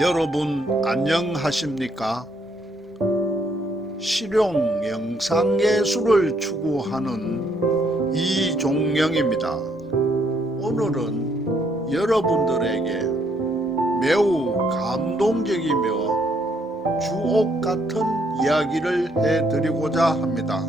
여러분 안녕하십니까? 실용 영상 예술을 추구하는 이종영입니다. 오늘은 여러분들에게 매우 감동적이며 주옥 같은 이야기를 해드리고자 합니다.